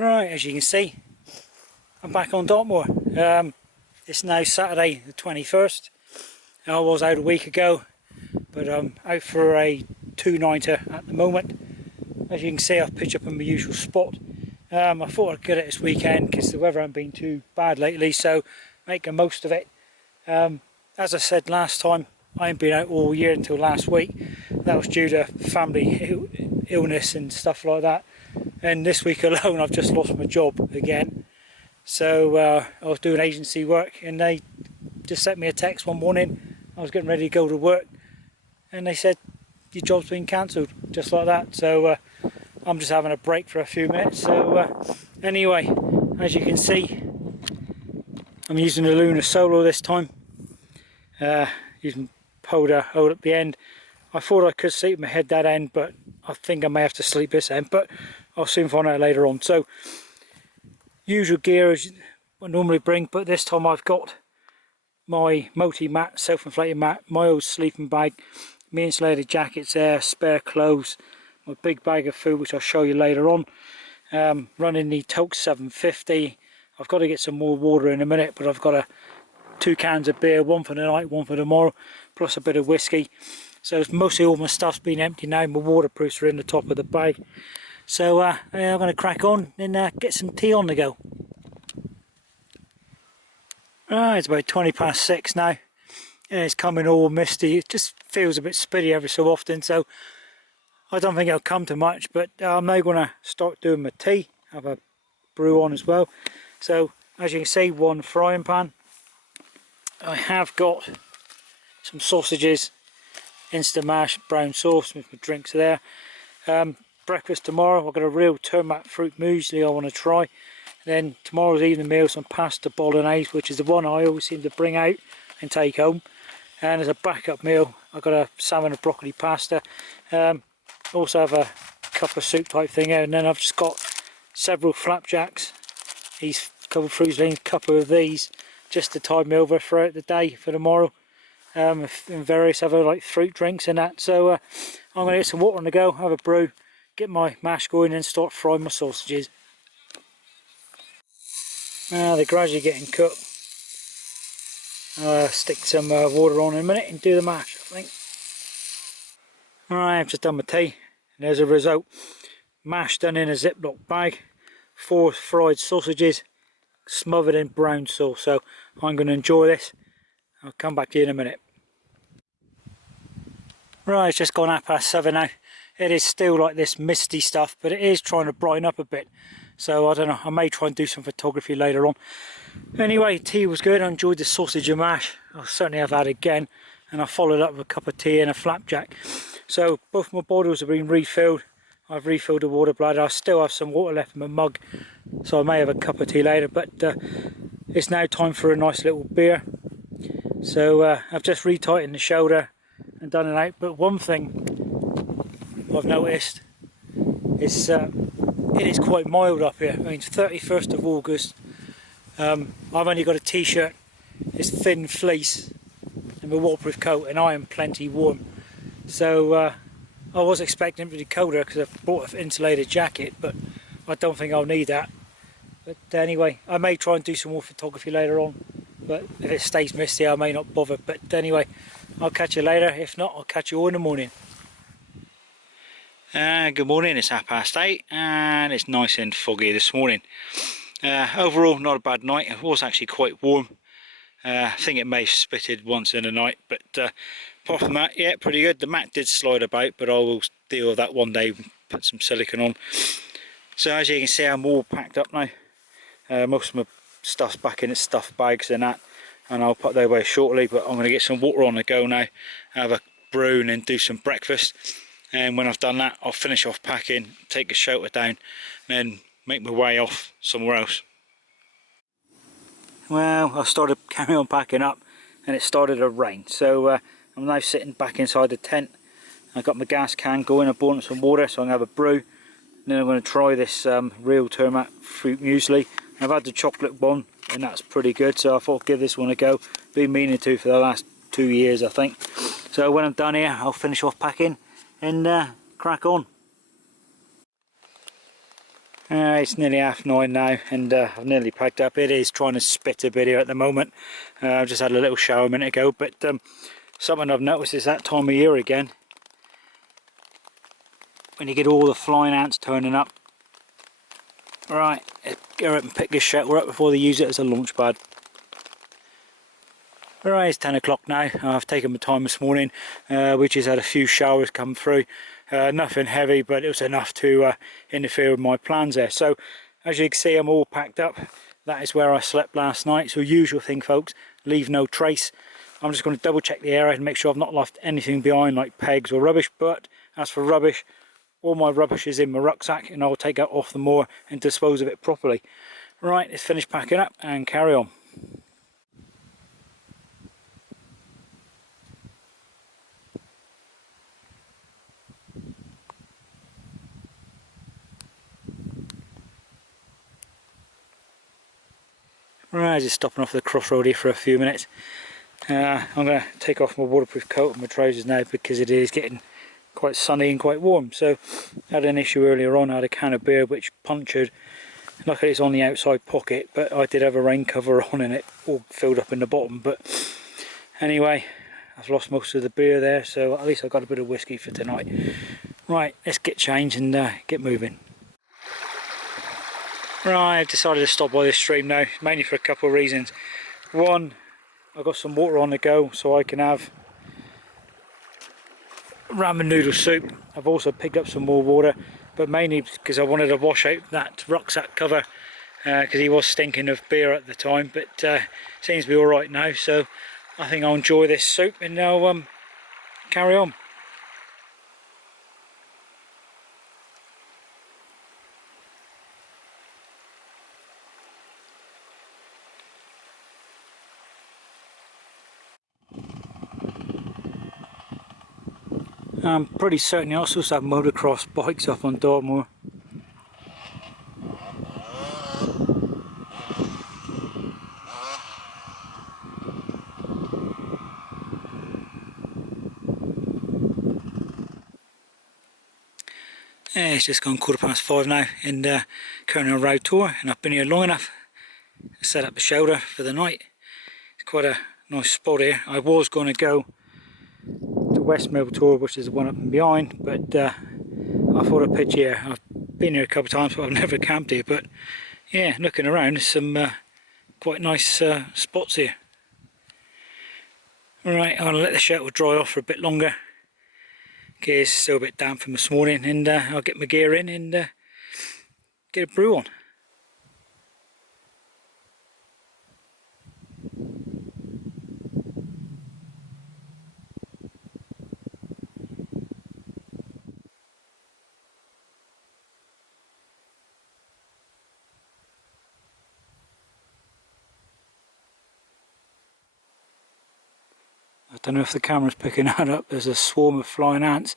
Right, as you can see, I'm back on Dartmoor. It's now Saturday the 21st. I was out a week ago, but I'm out for a 2-nighter at the moment. As you can see, I've pitched up in my usual spot. I thought I'd get it this weekend because the weather hasn't been too bad lately, so making most of it. As I said last time, I ain't been out all year until last week. That was due to family illness and stuff like that. And this week alone I've just lost my job again. So I was doing agency work and they just sent me a text one morning. I was getting ready to go to work and they said your job's been cancelled, just like that. So I'm just having a break for a few minutes. So anyway, as you can see, I'm using the Lunar Solo this time, using holder hold at the end. I thought I could sleep my head that end, but I think I may have to sleep this end, but I'll soon find out later on. So usual gear as I normally bring, but this time I've got my multi mat, self-inflated mat, my old sleeping bag, my insulated jackets there, spare clothes, my big bag of food which I'll show you later on. Running the Toke 750. I've got to get some more water in a minute, but I've got 2 cans of beer, one for the night, one for tomorrow, plus a bit of whiskey. So mostly all my stuff's been empty now. My waterproofs are in the top of the bag. So I'm going to crack on and get some tea on the go. It's about 6:20 now. And it's coming all misty. It just feels a bit spitty every so often, so I don't think it'll come to much, but I'm now going to start doing my tea. Have a brew on as well. So as you can see, one frying pan. I have got some sausages, instant mash, brown sauce with my drinks there. Breakfast tomorrow, I've got a real turmeric fruit muesli I want to try. Then tomorrow's evening meal, some pasta bolognese, which is the one I always seem to bring out and take home. And as a backup meal, I've got a salmon and broccoli pasta. Also have a cup of soup type thing here, and then I've just got several flapjacks, these couple of fruit greens, couple of these, just to tide me over throughout the day for tomorrow. And various other like fruit drinks and that. So I'm going to get some water on the go, have a brew, get my mash going and start frying my sausages. Now they're gradually getting cooked. I'll stick some water on in a minute and do the mash, I think. Alright, I've just done my tea and there's a result. Mash done in a Ziploc bag, 4 fried sausages smothered in brown sauce. So I'm going to enjoy this. I'll come back to you in a minute. Right, it's just gone 7:30 now. It is still like this misty stuff, but it is trying to brighten up a bit. So I don't know, I may try and do some photography later on. Anyway, tea was good. I enjoyed the sausage and mash. I certainly have had again. And I followed up with a cup of tea and a flapjack. So both my bottles have been refilled. I've refilled the water bladder. I still have some water left in my mug, so I may have a cup of tea later. But it's now time for a nice little beer. So I've just retightened the shoulder and done it out. But one thing I've noticed is it is quite mild up here. I mean, it's 31st of August. I've only got a t-shirt, it's thin fleece and my waterproof coat, and I am plenty warm. So I was expecting it to be colder because I bought an insulated jacket, but I don't think I'll need that. But anyway, I may try and do some more photography later on, but if it stays misty I may not bother. But anyway, I'll catch you later. If not, I'll catch you all in the morning. Good morning, it's 8:30 and it's nice and foggy this morning. Overall not a bad night. It was actually quite warm. I think it may have spitted once in the night, but apart from that, yeah, pretty good. The mat did slide about, but I will deal with that one day, put some silicone on. So as you can see, I'm all packed up now. Most of my stuff's back in its stuff bags and that, and I'll put that away shortly. But I'm going to get some water on the go now, have a brew and then do some breakfast. And when I've done that, I'll finish off packing, take a shelter down, and then make my way off somewhere else. Well, I started carrying on packing up and it started to rain, so I'm now sitting back inside the tent. I've got my gas can going, I bought some water so I'm going to have a brew, and then I'm going to try this real turmeric fruit muesli. I've had the chocolate one and that's pretty good, so I thought I'd give this one a go. Been meaning to for the last 2 years I think. So when I'm done here, I'll finish off packing and crack on. It's nearly 9:30 now, and I've nearly packed up. It is trying to spit a bit here at the moment. I've just had a little shower a minute ago, but something I've noticed is that time of year again, when you get all the flying ants turning up. Right, go up and pick this shower up before they use it as a launch pad. Right, it's 10 o'clock now. I've taken my time this morning, which has had a few showers come through. Nothing heavy, but it was enough to interfere with my plans there. So, as you can see, I'm all packed up. That is where I slept last night. So, usual thing, folks, leave no trace. I'm just going to double check the area and make sure I've not left anything behind, like pegs or rubbish. But as for rubbish, all my rubbish is in my rucksack, and I'll take that off the moor and dispose of it properly. Right, let's finish packing up and carry on. Right, just stopping off the crossroad here for a few minutes. I'm going to take off my waterproof coat and my trousers now because it is getting quite sunny and quite warm. So I had an issue earlier on. I had a can of beer which punctured. Luckily it's on the outside pocket, but I did have a rain cover on and it all filled up in the bottom. But anyway, I've lost most of the beer there, so at least I've got a bit of whiskey for tonight. Right, let's get changed and get moving. Right, I've decided to stop by this stream now, mainly for a couple of reasons. One, I've got some water on the go so I can have ramen noodle soup. I've also picked up some more water, but mainly because I wanted to wash out that rucksack cover because he was stinking of beer at the time, but seems to be alright now, so I think I'll enjoy this soup and I'll carry on. I'm pretty certain you also have motocross bikes up on Dartmoor. Yeah, it's just gone 5:15 now and currently on a road tour, and I've been here long enough to set up the shelter for the night. It's quite a nice spot here. I was going to go to West Mill tour, which is the one up and behind, but I thought I'd pitch here. I've been here a couple of times, but I've never camped here. But yeah, looking around, there's some quite nice spots here. Alright, I'm going to let the shelter dry off for a bit longer. Okay, it's still a bit damp from this morning, and I'll get my gear in and get a brew on. I don't know if the camera's picking that up. There's a swarm of flying ants,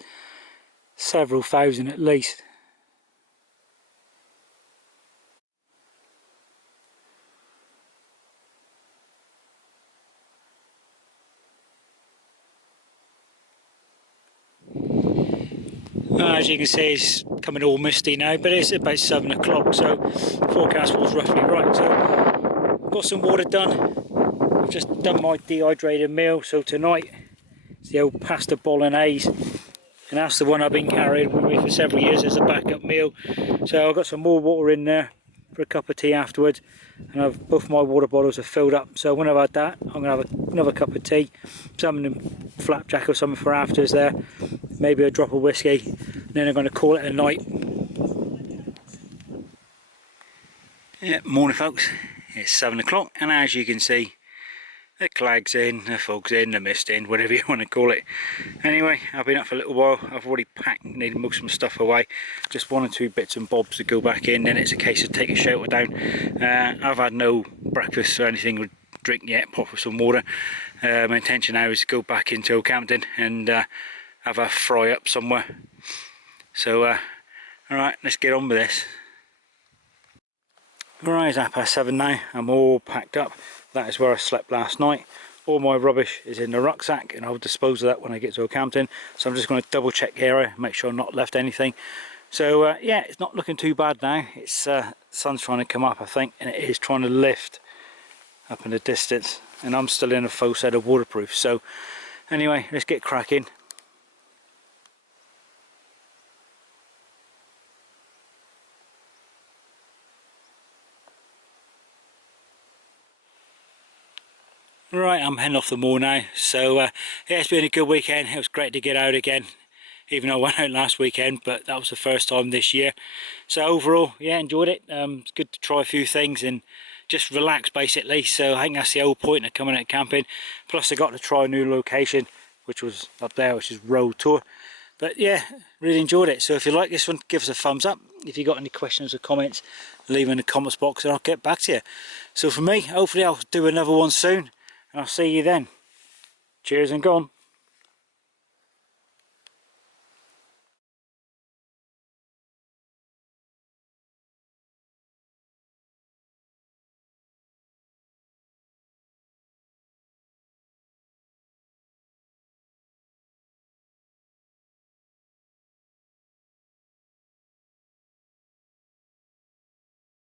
several thousand at least. As you can see, it's coming all misty now, but it's about 7 o'clock, so the forecast was roughly right. So I've got some water done. I've just done my dehydrated meal, so tonight it's the old pasta bolognese, and that's the one I've been carrying with me for several years as a backup meal. So I've got some more water in there for a cup of tea afterwards, and both my water bottles are filled up. So when I've had that, I'm going to have another cup of tea, something flapjack or something for afters there, maybe a drop of whiskey, and then I'm going to call it a night. Yeah, morning folks, it's 7 o'clock, and as you can see, the clag's in, the fog's in, the mist in, whatever you want to call it. Anyway, I've been up for a little while. I've already packed, needed most of my stuff away. Just one or two bits and bobs to go back in, then it's a case of taking shelter down. I've had no breakfast or anything to drink yet, apart from some water. My intention now is to go back into Oakhampton and have a fry up somewhere. So, alright, let's get on with this. Right, it's 7:30 now. I'm all packed up. That is where I slept last night. All my rubbish is in the rucksack, and I'll dispose of that when I get to Oakhampton. So I'm just going to double check the area, make sure I've not left anything. So yeah, it's not looking too bad now. It's sun's trying to come up, I think, and it is trying to lift up in the distance, and I'm still in a full set of waterproof. So anyway, let's get cracking. Right, I'm heading off the moor now. So yeah, it's been a good weekend. It was great to get out again, even though I went out last weekend, but that was the first time this year. So overall, yeah, enjoyed it. It's good to try a few things and just relax basically. So I think that's the whole point of coming out camping. Plus I got to try a new location, which was up there, which is Road Tour. But yeah, really enjoyed it. So if you like this one, give us a thumbs up. If you got any questions or comments, leave them in the comments box and I'll get back to you. So for me, hopefully I'll do another one soon, and I'll see you then. Cheers and gone.